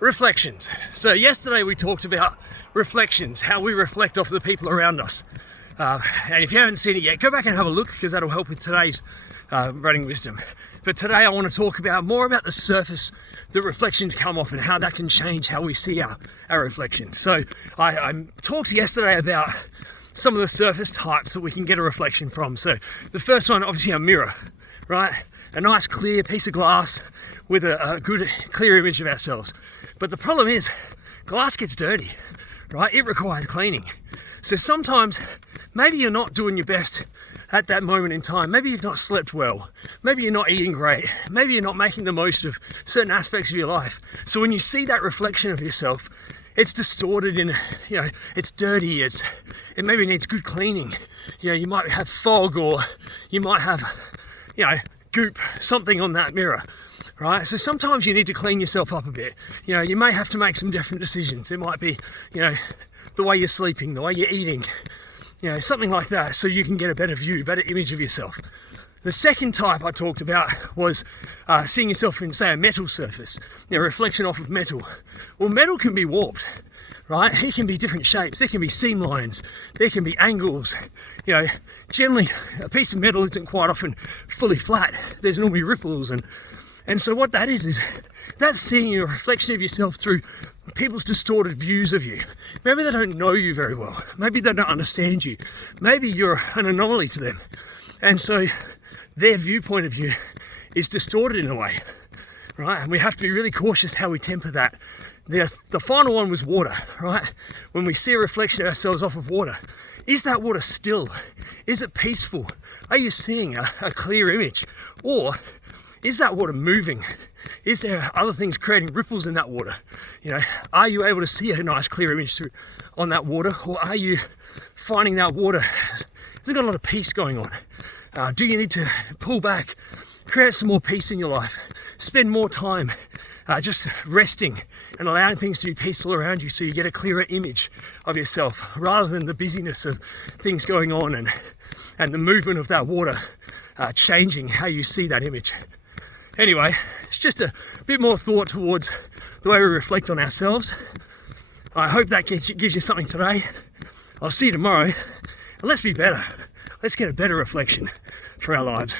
Reflections. So yesterday we talked about reflections, how we reflect off the people around us. And if you haven't seen it yet, go back and have a look because that'll help with today's running wisdom. But today I want to talk more about the surface that reflections come off and how that can change how we see our reflection. So I talked yesterday about some of the surface types that we can get a reflection from. So the first one, obviously a mirror, right? A nice clear piece of glass with a good clear image of ourselves. But the problem is glass gets dirty, right? It requires cleaning. So sometimes maybe you're not doing your best at that moment in time. Maybe you've not slept well. Maybe you're not eating great. Maybe you're not making the most of certain aspects of your life. So when you see that reflection of yourself, it's distorted and, it's dirty. It maybe needs good cleaning. You might have fog or you might have, goop, something on that mirror, right? So sometimes you need to clean yourself up a bit. You may have to make some different decisions. It might be, the way you're sleeping, the way you're eating, something like that, so you can get a better view, better image of yourself. The second type I talked about was seeing yourself in, say, a metal surface, a reflection off of metal. Well, metal can be warped, right? It can be different shapes. There can be seam lines. There can be angles. Generally, a piece of metal isn't quite often fully flat. There's normally ripples. And so what that is that's seeing a reflection of yourself through people's distorted views of you. Maybe they don't know you very well. Maybe they don't understand you. Maybe you're an anomaly to them. And so their viewpoint of you is distorted in a way, right? And we have to be really cautious how we temper that. The final one was water, right? When we see a reflection of ourselves off of water, is that water still? Is it peaceful? Are you seeing a clear image? Or is that water moving? Is there other things creating ripples in that water? Are you able to see a nice clear image on that water? Or are you finding that water has got a lot of peace going on? Do you need to pull back, create some more peace in your life, spend more time just resting and allowing things to be peaceful around you so you get a clearer image of yourself rather than the busyness of things going on and the movement of that water changing how you see that image. Anyway, it's just a bit more thought towards the way we reflect on ourselves. I hope that gives you something today. I'll see you tomorrow, and let's be better. Let's get a better reflection for our lives.